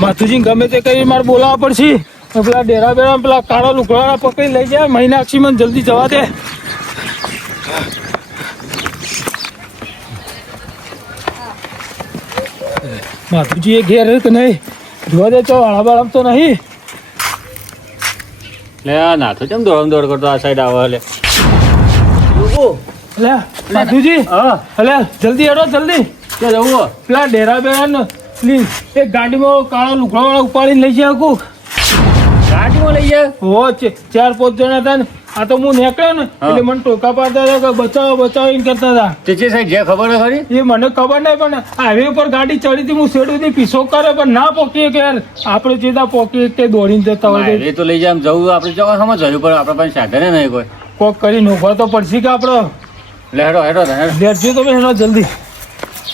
માથુજી ગમે તે કરી મારે બોલાવવા પડશે. પેલા ડેરા બેરા પેલા કાળા લુકડા પકડી લઈ જાય. મહિનાક્ષી મને જલ્દી જવા દે. માથુજી એ ઘેર કે નહીં જોવા દે તો હળા બળામ તો નહીં. લે આ નાથો કેમ દોડ કરતો આ સાઈડ આવે લે માથુજી. અલે જલ્દી હેડો જલ્દી. ક્યાં જવું? પેલા ડેરા બેરા પ્લીઝ એક ગાડીમાં કાળા લુકડા વાળા ઉપાડીને લઈ જાય. ગાડીમાં લઈ જાય? હો 4-5 જણા હતા ને. આ તો હું નીકળ્યો ને એટલે મને ટોકા પાડતા હતા કે બચાવો બચાવો એમ કરતા હતા. તે છે સાહેબ જે ખબર ખરી? એ મને ખબર નહીં પણ હાઈવે ઉપર ગાડી ચડી હતી. હું શેડુથી પીસો કરે પણ ના પોકીએ કે યાર આપણે સીધા પોકીએ કે દોડીને જતા હોય. એ તો લઈ જાય જવું આપણે જવા સમજવું પણ આપણે પાસે સાધન નહીં કોઈ. કોક કરી નોખવા તો પડશે કે આપડે. લે હેડો હેડો લેજો તમે હેડો જલ્દી.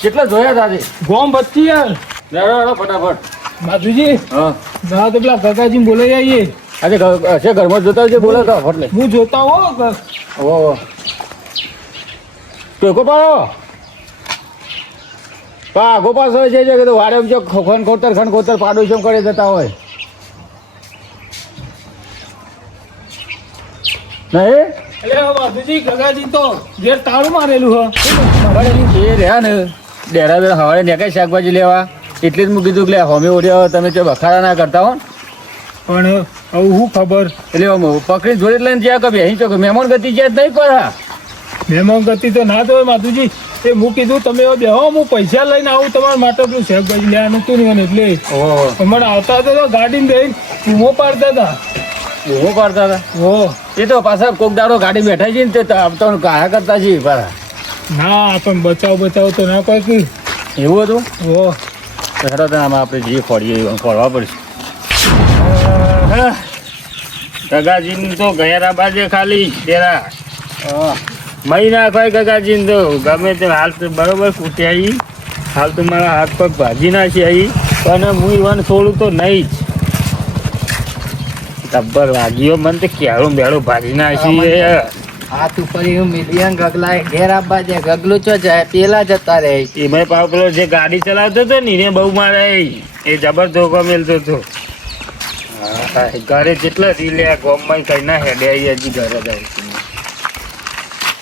કેટલા જોયા દાદી? ગોમ બચ્ચી યાર. હેડો હેડો ફટાફટ. માધુજી હા ના તો પેલા કાકાજી બોલાઈ આવીએ. આજે છે ઘરમાં જોતા છે બોલે તો ફટ લે. હું જોતા હો. ઓ ટોકો પાડો પાગો પાછો છે કે તો વાડે જો ખન ખોતર પાડો છે કરે જતા હોય નહીં. એટલે માધુજી કાકાજી તો ઘેર તાળું મારેલું એ રહ્યા ને ડેરા બેરા હવારે નીકળે શાકભાજી લેવા એટલે જ મેં કીધું કે હોમે ઓઢ્યા તમે જો બખાડા ના કરતા હો. પણ હવે હું ખબર એટલે પકડી જોડે લઈને જ્યાં કભી અહીં તો મહેમાન ગતિ જ્યાં નહીં પડા. મહેમાન ગતિ તો ના તો માધુજી એ હું કીધું તમે બેહો હું પૈસા લઈને આવું તમારા માટે પેલું શાકભાજી લેવાનું હતું ને એટલે તમારે આવતા હતા તો ગાડીને બેહીને ઊભો પાડતા હતા. ઊભો પાડતા હતા? હો એ તો પાછા કોક દાડો ગાડી બેઠા છે ને તે આવતા કાયા કરતા છે પાછા. ના પણ બચાવ તો ના પાકી. એવું હતું? હો હેડો તો આમાં આપણે જે ફોડીએ ફોડવા પડશે. ગગાજી તો ગયા બાજે ખાલી તેરા મહિના ખાય ગગાજી તો ગમે તે હાલ તો બરોબર ફૂટી આવી. હાલ તો મારા હાથ પગ ભાજી નાખી આવી પણ હું ઈવન થોડું તો નહીં જ ટબ્બર વાગ્યો મને તો કેળું બેળું ભાજી નાખી. હાથ ઉપર મિલિયન ગગલા ઘેર આપવા જાય ગગલું ચો જાય પેલા જતા રહે. એમાં પાવ પેલો જે ગાડી ચલાવતો હતો ને એને બહુ મારે એ જબર ધોકો મેલતો હતો. ઘરે જેટલા રીલે ગોમમાં કઈ ના હેડે આવી હજી ઘરે જાય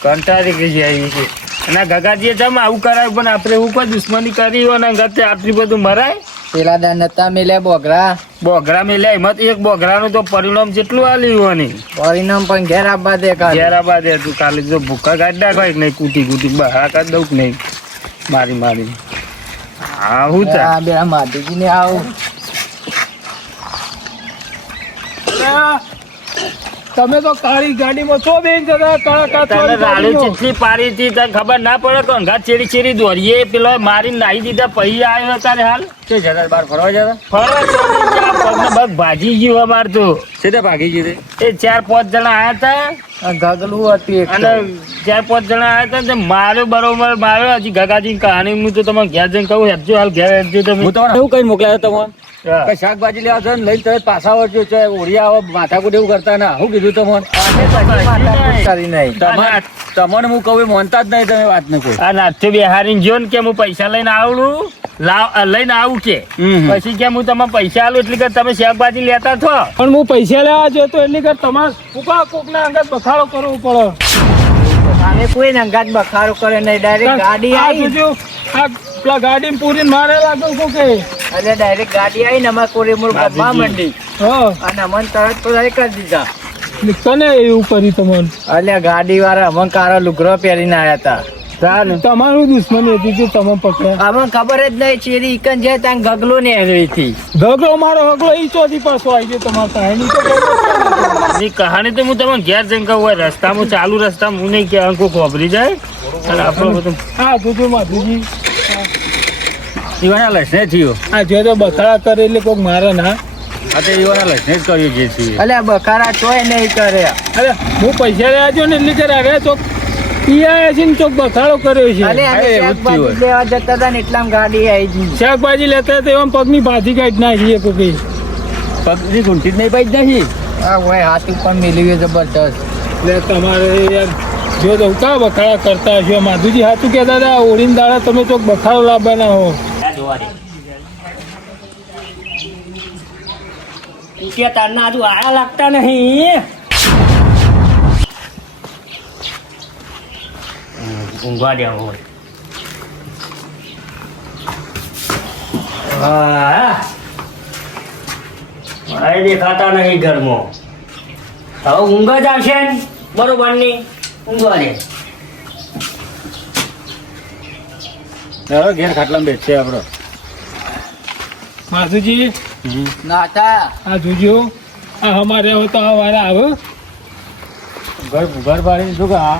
કંટાળી ગઈ આવી છે. અને ગગાજીએ જમ આવું કરાયું પણ આપણે એવું કોઈ દુશ્મની કરી હોય ને ગતે આટલી બધું મરાય. પેલા દા નતા મેલે બોગરા મેલ્યા એમાં એક બોગરાનું તો પરિણામ જેટલું આલ્યું નહીં. પરિણામ પણ ઘેર આપવા દે ઘેર આપવા દે તું કાલે જો ભૂખા કાઢી નાખવાય નહીં કૂટી બહાર કાઢી દઉં નહીં મારી હા હું બે માધુજી ને આવું. તમે તો કાળી ગાડીમાં છો બેન જતા ચીટલી પાડી હતી તને ખબર ના પડે તો અંગાત ચેરી દોરીએ પેલો મારી નાહી દીધા પહી આવ્યો તારે હાલ કે જતા બાર ફરવા જતા બગ ભાજી ગયું અમાર તો સીધા ભાગી ગયું. એ 4-5 જણા આવ્યા હતા ગગલું હતું અને 4-5 જણા આવ્યા હતા માર્યો બરોબર માર્યો. હજી ગગાજી કહાની હું તો તમે ઘેર જઈને કહું હેજો હાલ ઘેર હેજો તમે. હું તો એવું કઈ મોકલ્યા તમને શાકભાજી લેવા છો લઈને તમે પાછા આવજો ઓળિયા આવો માથાકૂટ એવું કરતા ના. શું કીધું તમને હું કહું માનતા જ નહીં તમે વાત ને કોઈ. આ નાથે બિહારી જો ને કે હું પૈસા લઈને આવડું લઈને આવું કે પછી કે હું તમે પૈસા આલું એટલે કે તમે શાકભાજી લેતા છો. પણ હું પૈસા લેવા જતો એટલે કે તમારે કોક ના અંગત બખાડો કરવો પડે. અમે કોઈ અંગાત બખારો કરે નહીં ડાયરેક્ટ ગાડી આવી પેલા ગાડી પૂરી મારે લાગો કો કે એટલે ડાયરેક્ટ ગાડી આવી ને અમારે કોરેમોર ગમવા માંડી અને અમને તરત તો કરી દીધા. કને એવું કરી તમને? એટલે ગાડી વાળા અમને કાળો લુગડો પહેરીને આવ્યા હતા. તમારું દુશ્મની હતી કે તમે પકડ્યા? અમને ખબર જ નહીં ચેરી ઈકન જાય ત્યાં ગગલો ને હતી. ગગલો મારો હગલો ઈ ચોથી પાછો આવી ગયો તમારા કહાની તો કહાની તો હું તમને ઘેર જઈને કહું રસ્તામાં ચાલુ રસ્તામાં હું નહીં કે અંકો ખોબરી જાય અને આપણો બધું હા જોજો માધુજી ઈવાના લસને થયો. આ જો તો બથાડા કરે એટલે કોઈક મારે ના આ તો એવાના લઈને જ કરીએ જે છીએ અલ્યા બખારા તોય નહીં કરે. અરે હું પૈસા લેવા જો ને એટલે કે રાગે ચોક પીયા છે ને ચોક બખાડો કર્યો છે. અલે અમે શાકભાજી લેવા જતા હતા ને એટલામાં ગાડી આવી ગઈ. શાકભાજી લેતા તો એમ પગની ભાજી કાઢી નાખીએ કોઈ પગની ઘૂંટી જ નહીં પાઈ નથી. હા હોય હાથ ઉપર મિલ્યું જબરદસ્ત. એટલે તમારે યાર જો તો કા બખાડા કરતા હશો માધુજી હાથું કહેતા હતા ઓળીને દાડા તમે ચોક બખાડો લાવવાના હો. કે તારના હજુ આળા લાગતા નહીં. ઊંઘવા દે હોય. મારે દેખાતા નહીં ઘરમાં. હવે ઊંઘ જ આવશે ને બરોબર ની ઊંઘવા દે. ઘેર ખાટલા બેઠશે આપડે. માધુજી નાતા આ જોજો આ અમારે હવે તો આ વારા આવે ઘર પાડી શું કે હા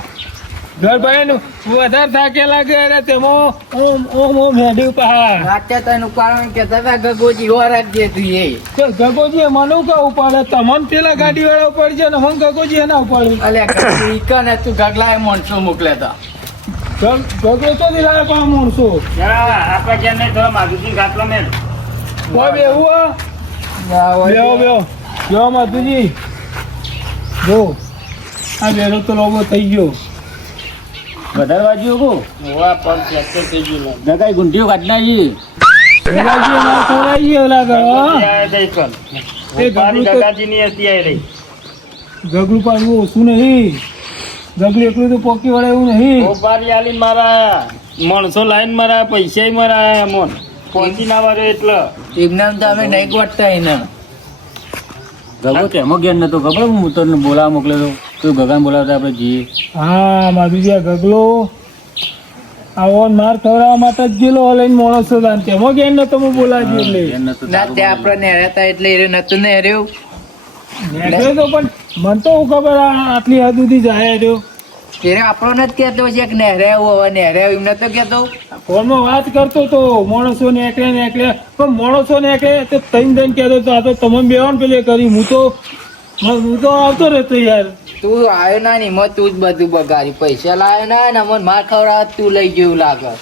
ઘર ભાઈ વધારે થાકે લાગે અરે તેમાં ઓમ ઓમ ઓમ હેડી પહા નાત્યા તને કારણ કેતા હતા ગગોજી હોરા જ તું એ. ગગોજી મને કહું ઉપાડે તમને પેલા ગાડી વાળા ઉપાડશે ને મને ગગોજી એના ઉપાડે. અલ્યા ઈકન તું ગગલાએ માણસો મોકલ્યા હતા. ગગો તો દિલાય પા માણસો આપણે જેમ નહીં થોડા માધુજી ખાટલો મેં કોઈ બેહું બેહો બેહો જો માધુજી જો આ બેરો તો લોબો થઈ ગયો વધારે વાંચ્યું કો પગ થઈ ગયું દગાઈ ગુંઠીઓ કાઢી નાખી. ગગાજી અમારે ખવડાવી ગયો લાગે ગગલું પાડવું ઓછું નહીં. ગગલું એકલું તો પોકી વળે એવું નહીં. મારા માણસો લાઈન મારા પૈસા મારા મોન પહોંચી ના વાળો એટલે એમને તો અમે નહીં ગોઠતા એને. ગગો તેમાં જ્ઞાન નતો ખબર હું તને બોલાવા મોકલ્યો તો ગગાને બોલાવતા આપણે જઈએ. હા માધુજી આ ગગલો આવો માર ખવડાવવા માટે જ ગયેલો લઈને માણસો દાન તેમાં ગયા નતો હું બોલાવી એટલે જ્ઞાન નતું ના ત્યાં આપણે નેહર્યા હતા એટલે એ નતું ને હર્યું. નીકળ્યો તો પણ મને તો હું ખબર આટલી હદ સુધી જાય રહ્યો. ત્યારે આપણો નથી કહેતો છે કે નેહર્યા હવે નેહર્યા એમ નતો કહેતો. ફોનમાં વાત કરતો તો માણસો ને એકલે પણ માણસો ને એકલે તો તઈને તઈને કહેતો તો આ તો તમે બેવાન પેલે કરી હું તો આવતો રહેતો યાર. તું આવ્યો ના ની મત તું જ બધું બગાડી પૈસા લાવ્યો ના ને અમને માર ખવડાવવા તું લઈ ગયું લાગે.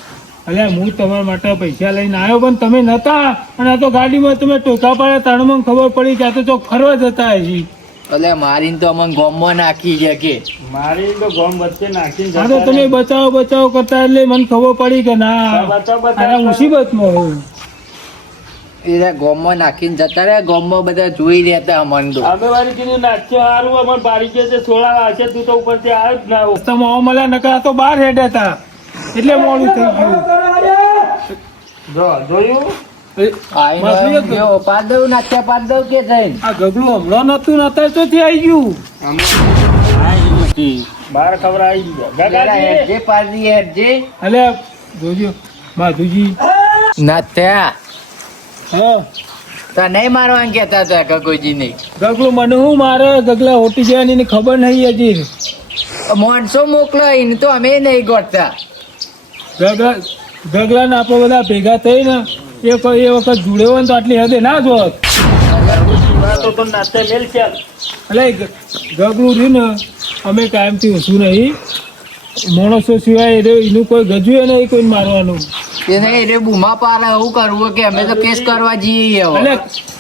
અલ્યા હું તમારા માટે પૈસા લઈને આવ્યો પણ તમે નતા અને આ તો ગાડીમાં તમે ટોકા પાડ્યા તાણમાં ખબર પડી કે આ તો ચોક ફરવા જતા હજી. એટલે મારીને તો અમને ગોમમાં નાખી છે કે મારી તો ગોમ વચ્ચે નાખીને આ તો તમે બચાવ કરતા એટલે મને ખબર પડી કે ના આ મુસીબતમાં હોઉં. એ ગોમમાં નાખીને જતા રહ્યા ગોમમાં બધા જોઈ રહેતા અમને તો. અમે વાળી કીધું નાચ્યો હારું અમારે બારી છે છોડા હશે તું તો ઉપરથી આવ્યો જ ના આવો. રસ્તામાં આવા મળ્યા નકા તો બહાર હેડ્યા હતા એટલે મોડું થઈ ગયું. જોયું આઈને ગયો, પાડ દઉં નાખ્યા પાડ દઉં કે જઈને આ ગગલું હમણાં નતું નતા તો થી આવી ગયું. બાર ખબર આવી જરા હેડજે પાડી હેડજે. અલે જોજો માધુજી નાથ્યા હા તો નહીં મારવાનું કહેતા હતા ગગોજી નહીં. ગગલું મને હું મારે ગગલા હોટી જવાની એની ખબર નહીં હજી. માણસો મોકલો એને તો અમે નહીં ગોઠતા. ગગલા ને આપણે બધા ભેગા થઈ ને એ વખત જોડે હોય ને તો આટલી હદે ના જોત. તો નાતે મેલ છે એટલે ગગલું રહ્યું ને અમે કાયમથી ઓછું નહીં માણસો સિવાય એનું કોઈ ગજુએ નહીં કોઈ મારવાનું. એને એ બુમા પારે એવું કરવું કે અમે તો કેસ કરવા જઈએ હવે. એટલે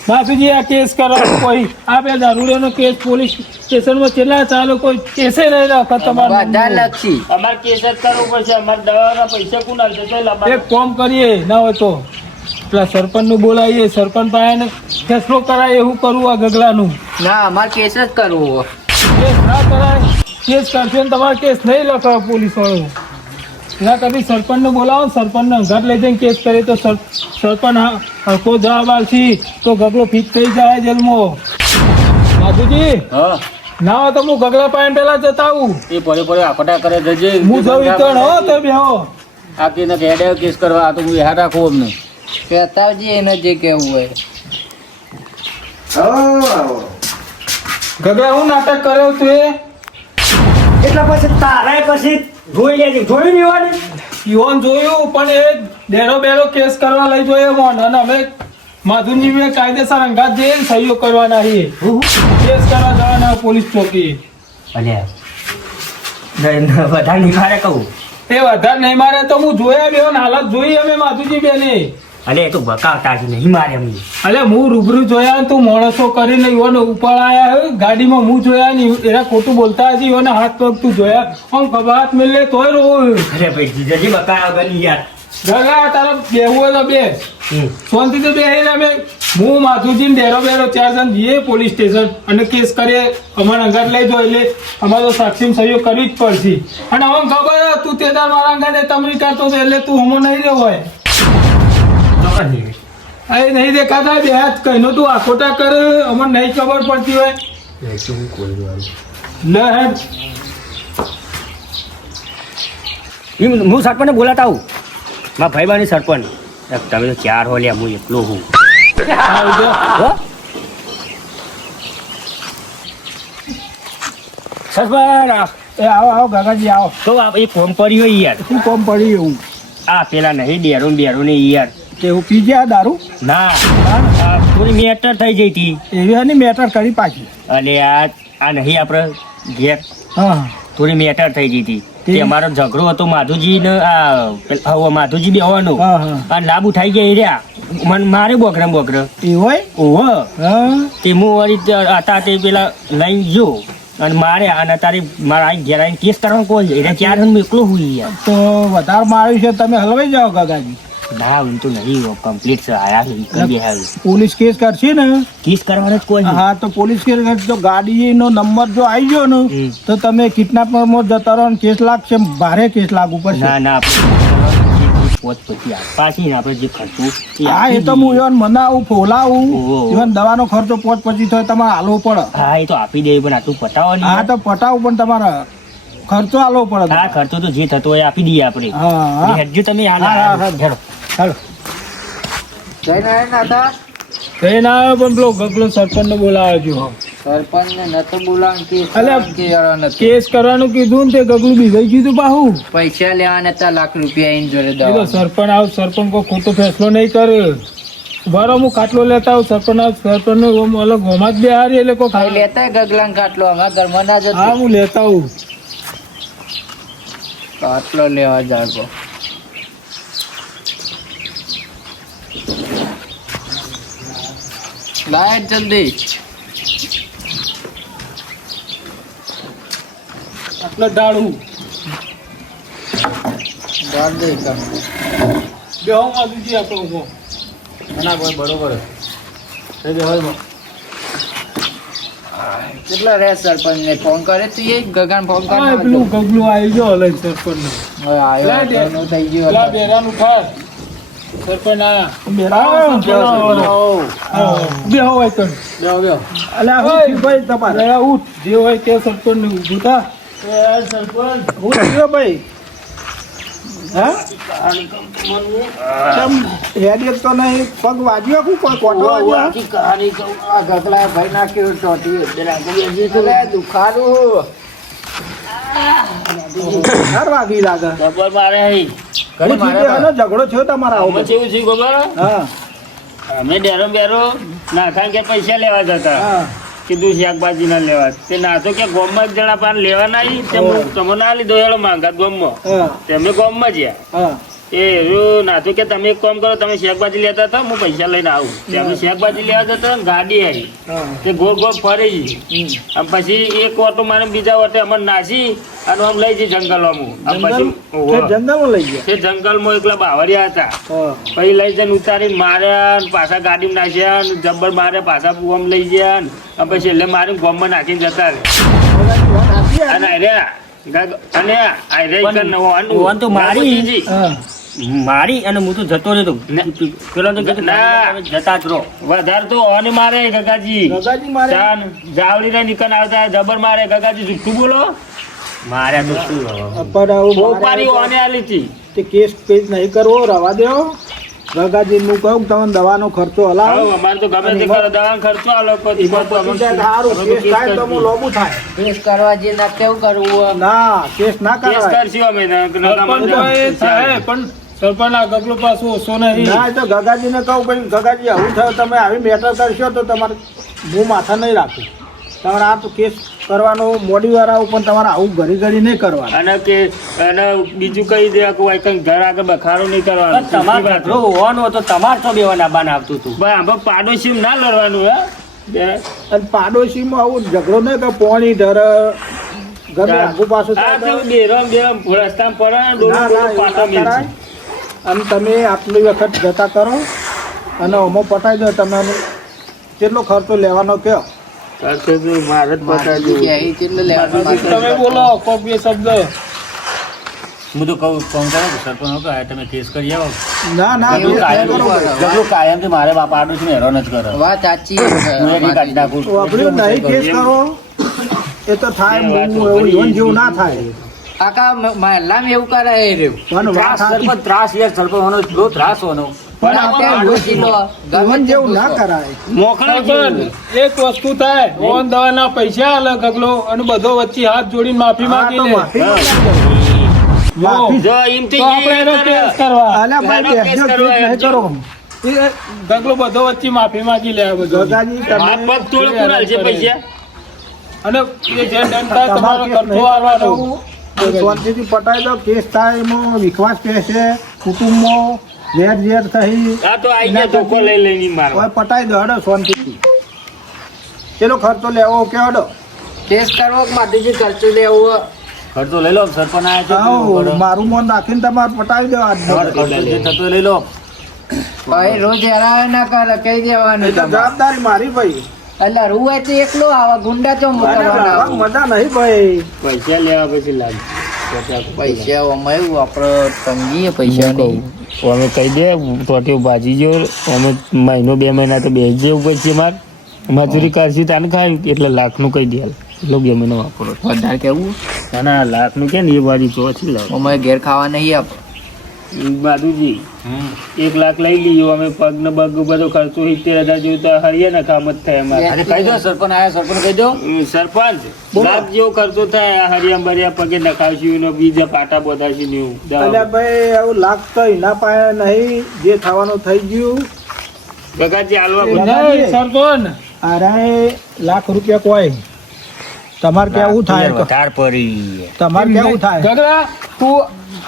માફીજી આ કેસ કરવા કોઈ આ બે દારૂડિયાનો કેસ પોલીસ સ્ટેશનમાં કેટલા ચાલો કોઈ કેસે નહીં રાખે તમારે. બધા લક્ષી અમારે કેસ જ કરવું પડશે. અમારે દવાના પૈસા કોણ આવશે? એક કામ કરીએ ના હોય તો પેલા સરપંચ નું બોલાવીએ સરપંચ પાસે ફેસલો કરાય એવું કરવું આ ગગલાનું. ના અમારે કેસ જ કરવું. કેસ ના કરાય કેસ કરશે ને તમારે કેસ નહીં લખાવે પોલીસ વાળો. ના કદી સરપંચને બોલાવો સરપંચને ઘર લઈ જઈને કેસ કરે તો સરપંચ હરકો જવાબ આવશે તો ગગલો ફિટ થઈ જાય જેલમાં. માધુજી હા ના હોય તો હું ગગલા પાસે પેલા જતા આવું. એ પડે પડે આફટા કરે જજે. હું જવું તો હો તો બેહો આ કે હેડે કેસ કરવા આ તો હું યાદ રાખું અમને. કહેતાજી એને જે કેવું હોય. ગગલા હું નાટક કર્યો તું એટલે પછી તારે પછી જોઈ લેજે. જોયું નહીં હોય ઈવન જોયું પણ એ ડેરો બેરો કેસ કરવા લઈ જોયો મોન અને અમે માધુજી બે કાયદેસર અંગાત જઈને સહીઓ કરવાના છે. કેસ કરવા જવાના પોલીસ ચોકી. અલ્યા વધારે નહીં મારે કહું. એ વધારે નહીં મારે તો હું જોયા બે હાલત જોઈ અમે માધુજી બેને. અલે એ તો બકાવતા જ નહીં મારે અમને. અલે હું રૂબરૂ જોયા ને તું માણસો કરીને ઈવોને ઉપર આયા ગાડીમાં હું જોયા ને એના ખોટું બોલતા હશે ઈવોને હાથ પગ તું જોયા આમ ખબર હાથ મિલે તોય રો. અરે ભાઈ જીજાજી બકાવ ગની યાર. ગગા તારે બેહવું હોય તો બે શાંતિ તો બે અમે હું માધુજી ને બેરો 4 જણ જઈએ પોલીસ સ્ટેશન અને કેસ કરીએ અમારે અંગાત લઈ જાઓ એટલે અમારે તો સાક્ષી સહયોગ કરવી જ પડશે. અને હવે ખબર તું તે તાર મારા અંગાતે તમરી કરતો હતો એટલે તું હમો નહીં રહ્યો હોય. અરે નહીં દેખાતા બે હાથ કહીનો તું આખોટા કર અમને નહીં ખબર પડતી હોય. લે હેડ. હું સરપંચને બોલાતા આવું મારા ભાઈ બાની સરપંચ. તમે તો 4 હો લ્યા હું એકલો હું. હો? સરપંચ એ આવો આવો ગાગાજી આવો. તો એ ફોન પડી હોય યાર. શું કોમ પડી એવું? આ પેલા નહીં ડેરો ને યાર. કે હું પી ગયા દારૂ? ના આ થોડી મેટર થઈ જઈ હતી. એવી હની મેટર કરી પાછી. અને આ નહીં આપણે ઘેર હા થોડી મેટર થઈ ગઈ હતી. તે અમારો ઝઘડો હતો માધુજી ને આ માધુજી બે હોવાનો. હા હા આ લાભ ઉઠાઈ ગયા રહ્યા મને મારે બોકરા એ હોય. ઓહો હા તે હું વળી હતા તે પેલા લઈ ગયો અને મારે અને તારી મારા અહીં ઘેર આવીને કેસ કરવાનો કોઈ એટલે 4 જણ એકલો હું યાર. તો વધારે માર્યું છે તમે હલવાઈ જાઓ ગાગાજી. ના હું તો નહીં કમ્પ્લીટ છે આયા પોલીસ કેસ કરશે ને કેસ કરવાનો જ કોઈ નહીં. હા તો પોલીસ કેસ કરશે તો ગાડીનો નંબર જો આવી ગયો ને તો તમે કિડનેપરમાં જતા રહો ને કેસ લાગશે ભારે કેસ લાગુ પડશે. ના ના આપણે પોત પછી પાછી આપણે જે ખર્ચું હા એ તો હું એવન મનાવું ફોલાવું ઓહો. એવન દવાનો ખર્ચો પોત પછી થાય તમારે હાલવો પડે. હા એ તો આપી દે પણ આટલું પટાવો હા તો પટાવું પણ તમારે ખર્ચો હાલવો પડે. હા ખર્ચો તો જે થતો હોય આપી દઈએ આપણે. હા હેડજો તમે હા, હા, હેડો. હાલો જઈને આવ્યા હતા કઈ ના આવે પણ પેલો ગગલો સરપંચ ને બોલાવ્યો. સરપંચ ને નતો બોલાવવાનું અલ્યા, કેસ કરવાનું કીધું ને તે ગગલું બીજાઈ કીધું પાહું. પૈસા લેવાના હતા ₹1 એની જોડે એ તો દવા. સરપંચ આવ સરપંચ કોઈ ખોટો ફેસલો નહીં કરે. બરો હું ખાટલો લેતા આવું સરપંચ આવ સરપંચ નો અલગ હોમાં જ બે હારી એટલે કોઈ ખાઈ લેતા ગગલાં ખાટલો અમારા ઘરમાં ના જતો હા હું લેતા આવું. ખાટલો લેવા જાગો. લાય જલ્દી આટલો ડાળું જલ્દી કર. બે હોમ આદુજી આપણો ઉભો. ના કોઈ બરોબર કેટલા રે સરપંચ ને ફોન કરે તું એ ગગન ફોન હા કરે પેલું ગગલું આવી ગયો અલગ સરપંચ નો. આવ્યો થઈ ગયો પેલા બેરાનું ખાસ સરપંચ આયા. બે હોય કણ અલ્યા હું ભાઈ તમારે ઉઠ જે હોય તે સરપંચ ને ઊભું થા. સરપંચ હું થયો ભાઈ હા હેડિયત તો નહીં પગ વાગ્યો કોઈ કોટો વાગ્યો. આ ગગલા ભાઈ નાખ્યો ટોટી દુખારું ચાર વાગી લાગે. ખબર મારે અહીં. ઘણી જગ્યાએ ઝઘડો થયો તમારા આમાં કેવું છે ખબર? હા અમે ડેરો બેરો નાખા કે પૈસા લેવા જતા હા કીધું શાકભાજી ના લેવા તે ના તો કે ગોમમાં 1 જણા પાન લેવા ના આવી તે તમે ના લીધો હેડો માંગા ગોમમાં હા તમે ગોમમાં જ્યાં હા એ ના તો કે તમે એક કામ કરો તમે શાકભાજી લેતા હતા હું પૈસા લઈને આવું તે અમે શાકભાજી લેવા જતા ને ગાડી આવી હા તે ગોળ ગોળ ફરી ગઈ આમ પછી એક ઓટો મારે બીજા ઓટે અમને નાસી અને આમ લઈ જઈ જંગલમાં આમ પછી ઓહો. જંગલમાં લઈ ગયા. તે જંગલમાં એકલા બાવરિયા હતા હા પછી લઈ જઈને ઉતારીને માર્યા ને પાછા ગાડીમાં નાખ્યા ને જબ્બર મારે પાછા ગોમ લઈ ગયા ને અને પછી એટલે મારીને ગોમમાં નાખીને જતા રહે અને ઓન તો મારી હા મારી અને હું તો જતો રહ્યો પેલો તો કીધું ના. તમે જતા જ રહો. વધારે તો ઓને મારે ગગાજી ગગાજી મારે ચાન જાવડી રે નીકળ આવતા જબર મારે ગગાજી જુઠ્ઠું બોલો મારે તો શું હવે? પણ આવું પોપારી ઓને આલી હતી તે કેસ નહીં કરવો રવા દેવો. ગગાજી નું કહું તમને દવાનો ખર્ચો હલાવો. હવે અમારે તો ગમે તે કરો દવાનો ખર્ચો આ લોકો સારું કેસ થાય તો હું લોબુ થાય. કેસ કરવા જે ના કેવું કરવું ના કેસ ના કેસ કરાય. કરશું અમે પણ સરપંચ આ ગગલો પાછું ઓછો નહીં. ના, એ તો ગગાજીને કહું ભાઈ ગગાજી આવું થયું, તમે આવી મેટર કરશો તો તમારે હું માથા નહીં રાખું. તમારે આ તો કેસ કરવાનો મોડી વાર આવું, પણ તમારે આવું ઘડી ઘડી નહીં કરવાનું. અને બીજું કહી દે કે ભાઈ કંઈ ઘર આગળ બખારો નહીં કરવાનો. તમારે ઝઘડો હોવાનો હતો, તમારે તો બેવાના બાન આવતું હતું. ભાઈ આમ પાડોશી ના લડવાનું હે અને પાડોશીમાં આવું ઝઘડો નહીં કે પોણી ધર ગમે આગું પાછું થાય તો બેરમ રસ્તામાં પડે ને ડોલું ના, ડોલું પાટા ના, મેલશે. અને તમે આટલી વખત જતા કરો અને અમો પટાઈ દો. તમે કેટલો ખર્ચો લેવાનો કયો? ખર્ચો તો મારે જ બતાવજો. તમે બોલો કોક બે શબ્દ. હું તો કહું ફોન કરો કે સરપંચ હતો, તમે કેસ કરી આવો. ના ના એવું કાયમ કાયમ કરો. ઝઘડો કાયમથી મારે બાપ આડોશીને હેરાન જ કરે. વાત સાચી હું એની કાઢી નાખું. વાપર્યું નહીં કેસ કરો એ તો થાય. એ વાત એવું ઈવન જેવું ના થાય. કાકા મહેલામાં એવું કરાય રહ્યું પણ વાત ત્રાસ સાચી. સરપંચ ત્રાસ યાર, સરપંચ હોનો એટલો ત્રાસ હોનો. પણ અત્યારે આપણે ડોશીનો ગમે ઈવન તે જેવું ના ડોશો. કરાય. મોકલો સરપંચ એક વસ્તુ થાય, ઓન દવાના પૈસા આલે ગગલો અને બધો વચ્ચે હાથ જોડીને માફી હા, માંગી તો લે. માફી માફી. જો એમથી તો આપણે એનો કેસ કરવા. અલ્યા ભાઈ, એનો કેસ કેસનો કરવા કેસ નહીં એમ કરો. એ ગગલો બધો વચ્ચે માફી માંગી લે આ બધું. ગગાજી હાથ તમે પગ તોડે કુણાલ છે પૈસા. અને એ જે દંડ થાય તમારો ખર્ચો આવવાનો. શાંતિથી પટાઈ દો. કેસ થાય એમાં વિશ્વાસ બેસે કુટુંબમાં. વેર ઝેર થઈ આ તો આઈ ગયા ધોકો લઈ લઈને મારવા. હવે પટાઈ દો. હડો શાંતિથી. ચેલો ખર્ચો લેવો કે હડો? કેસ કરવો કે માટીથી ખર્ચો લેવો ખર્ચો લઈ લો, સરપંચ આયા છે, આવો, શું કરો? મારું મન રાખીને તમારે પટાઈ દો આજનો. તમારે ખર્ચો જે થતો હોય લઈ લો. ભાઈ રોજ હેરાન ના કરે કહી દેવાનું એટલે તમારે. જવાબદારી મારી ભાઈ. એટલે રૂવાય તો એકલો આવા ગુંડા તો અને મોકલવાના લાવવા આવું. મજા નહીં ભાઈ. પૈસા લેવા પછી લાગ પૈસા આમાં એવું આપણે તંગીએ પૈસા નહીં અમે કહી દે ટોટીઓ ભાજી ગયો અમે મહિનો 2 મહિના તો બેસી જવું પછી મારે મજૂરી કરશી તાને ખાય એટલે લાખનું કહી દે એટલો 2 મહિનો વાપરો. વધારે કેવું ના લાખનું કે ને એ બાજુ તો ઓછી લાવ અમારે ઘેર ખાવા નહીં આપ બાજુજી 1 લાખ લઈ લીધો અમે પગ ને બગ બધો ખર્ચો 70,000 જેવું તો હરિયે ને કામ જ થાય અમારે. અરે કહી દો, સરપંચ આયા, સરપંચ કહી દો. સરપંચ લાખ જેવો ખર્ચો થાય આ હરિયા બરિયા પગે નખાવશું ને બીજા પાટા બોધાશું ને એવું દવા. અલ્યા ભાઈ આવું લાખ તો એના પાસે નહીં. જે થવાનું થઈ ગયું. ગગાજી હાલવા એ બધા. નહીં, સરપંચ અરે લાખ રૂપિયા કોઈ તમારે કેવું થાય? વધારે પડી. તમારે કેવું થાય? ગગલા તું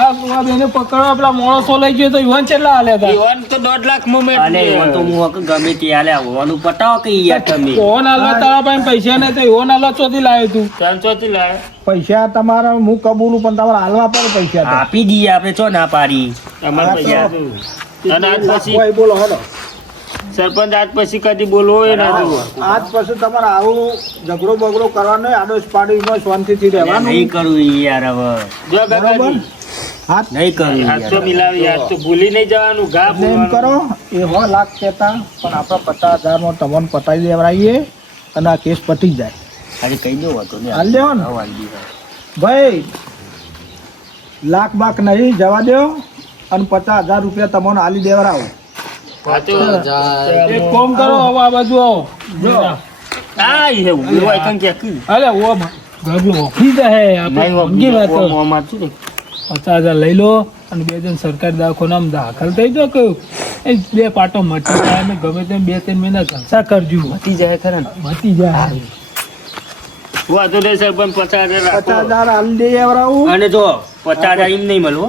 આ બેને પકડવા પેલા માણસો લઈ ગયો તો યુવાન કેટલા હાલે હતા? ઈવન તો 1.5 લાખ moment અને એમાં તો હું હક ગમે તે હાલે આવવાનું પટાવો કે યાર તમે. ફોન હાલવા તારા પાસે પૈસા નહીં તો ફોન હાલવા ચોથી લાવ્યો તું? 300 લાય. પૈસા તમારા હું કબૂલું, પણ તમારે હાલવા પડે પૈસા તો. આપી દઈએ આપણે, ચો ના પાડી. અમારે હા, તો પૈસા હતું. અને આજ પછી કોઈ બોલો હડો. સરપંચ આજ પછી કદી બોલવો હોય ના જોવો. આજ પછી તમારે આવું ઝઘડો બગડો કરવાનો, આડોશ પાડીમાં શાંતિથી રહેવાનું. નહીં કરવું યાર હવે. જો બરોબર? ગગાજી હાથ નહીં કરવું હાથ તો યાર. મિલાવી હાથ તો ભૂલી નહીં જવાનું ઘા એટલે એમ કરો, એ 1 લાખ કહેતા પણ આપણે 50,000 તમને પટાઈ દેવડાવીએ અને આ કેસ પતી જાય. આજે કહી દો હતો ને. હાલ દેવો ને? હા, હાલ દીધો. ભાઈ લાખ બાખ નહીં, જવા દો અને 50,000 રૂપિયા તમને આલી દેવડાવો. હા તો એક કોમ કરો, હવે આ બાજુ આવો. જો આ ઈ એવું એવું આઈ કંઈ કે અલે ઓ ગગલો ઓફી જાય આપણે સમજી વાત કરો. મોમાં શું ને 50,000 લઈ લો અને 2 જણ સરકારી દવાખાનામાં દાખલ થઈ જાઓ કે એ 2 પાટો મટી જાય અને ગમે તેમ 2-3 મહિના જલસા કરજો. મટી જાય ખરા ને. મટી જાય. વાંધો નહીં સરપંચ 50,000 રાખો. 50,000 આલી દેવડાવું. અને જો 50,000 એમ નહીં મળવો,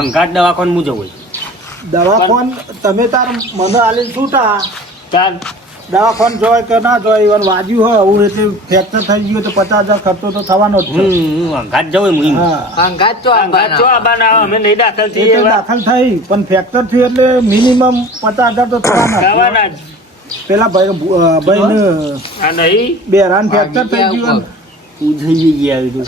અંગાટ દવાખાનું મુજબ હોય. દવાખાન તમે તાર મને આલીને છૂટા. તાર દવાખાન જોય કે ના જોય, ઇવન વાજ્યું હોય હું એટલે ફ્રેક્ચર થઈ ગયું તો 50,000 ખર્ચો તો થવાનો જ છે. અંગાટ જવું હું. હા, અંગાત તો અંગાત જો આબાના આવે, અમે નહીં દાખલ એ થઈએ તો એવા. દાખલ થઈ પણ ફ્રેક્ચર થયું એટલે મિનિમમ 50,000 તો થવાના જ. ખાવાના જ. પેલા ભાઈ આ નહીં બેરાન ફ્રેક્ચર થઈ ગયું ઉજઈ ગયા બધું.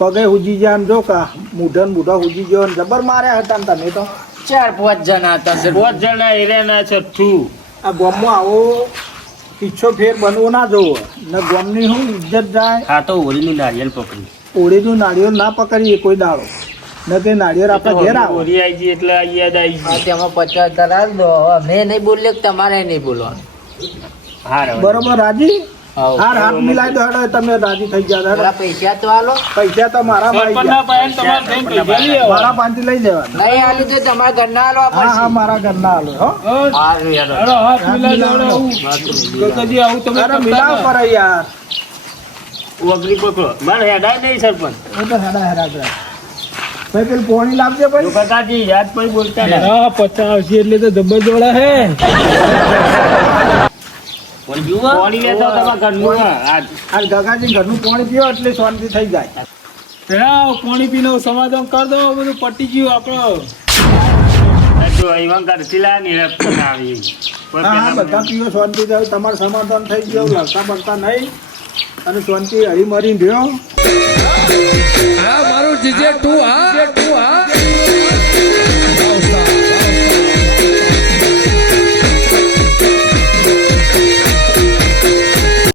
પગે હુજી ગયા જો કા મૂઢન મૂઢા હુજી ગયો ને જબર માર્યા હતા ને તમે તો. 4-5 જણા હતા સર. 5 જણા એરિયાના છઠ્ઠું. આ ગામમાં આવો કિસ્સો ફેર બનવો ના જોવો ને. ગામની શું ઇજ્જત જાય. હા તો ઓરીનું નારિયેલ પકડી. ઓળીનું નાળિયેર ના પકડીએ કોઈ દાડો ને કે નાળિયેર આપણે ઘેર આવો. ઓરી આઈ ગઈ એટલે આ યાદ આવી હા, ગઈ. તેમાં 50,000 આલ દો. હવે મેં નહીં બોલ્યો કે તમારે નહીં બોલવાનું. હા રે. બરોબર રાજી? હાથ મિલાઈ દો હેડો તમે રાજી થઈ ગયા હેડો. પૈસા તો આલો પૈસા તો મારા સરપંચના પાસે તમારે જઈને પૈસા લઈ આવવા. મારા પાંચથી લઈ લેવાના. નહીં આલું તો તમારા ઘરના આલવા હા પડશે હા મારા ઘરના આલો હો. હેડો, હાથ મિલાઈ દો, હેડો, આવું. ગગજી, આવું તમે અરે કરતા મિલાવ ના. કરે યાર. ઓગળી પકડો મને હેડાય નહીં સરપંચ એ તો હેડા કરે. ભાઈ પેલું પોણી લાવજે ભાઈ. કદાચી યાદ પણ બોલતા નહીં. હા, 50 એટલે તો જબર જોડા હે. પાણી લેતા તમારા ઘરનું આ આ ગગાજી ઘરનું પાણી પીવો એટલે શાંતિ થઈ જાય. હેડા, પાણી પીને સમાધાન કર દો, બધું પટી ગયું આપણો. જો એમાં ઘરથી લાવી ને રસ્તો આવી હા હા બધા પીવો શાંતિ જાય. તમારું સમાધાન થઈ ગયું. લડતા પડતા નહીં અને શાંતિ હળી મરીને રહ્યો. મારું જીજે તું હા